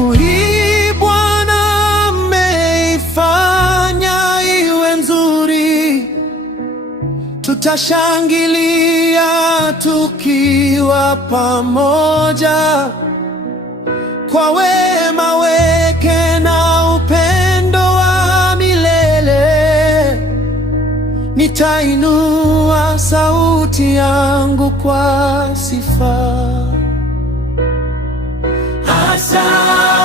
Siku hii Bwana ameifanya iwe nzuri, tutashangilia tukiwa pamoja. Kwa wema wake na upendo wa milele, nitainua sauti yangu kwa sifa. Asante.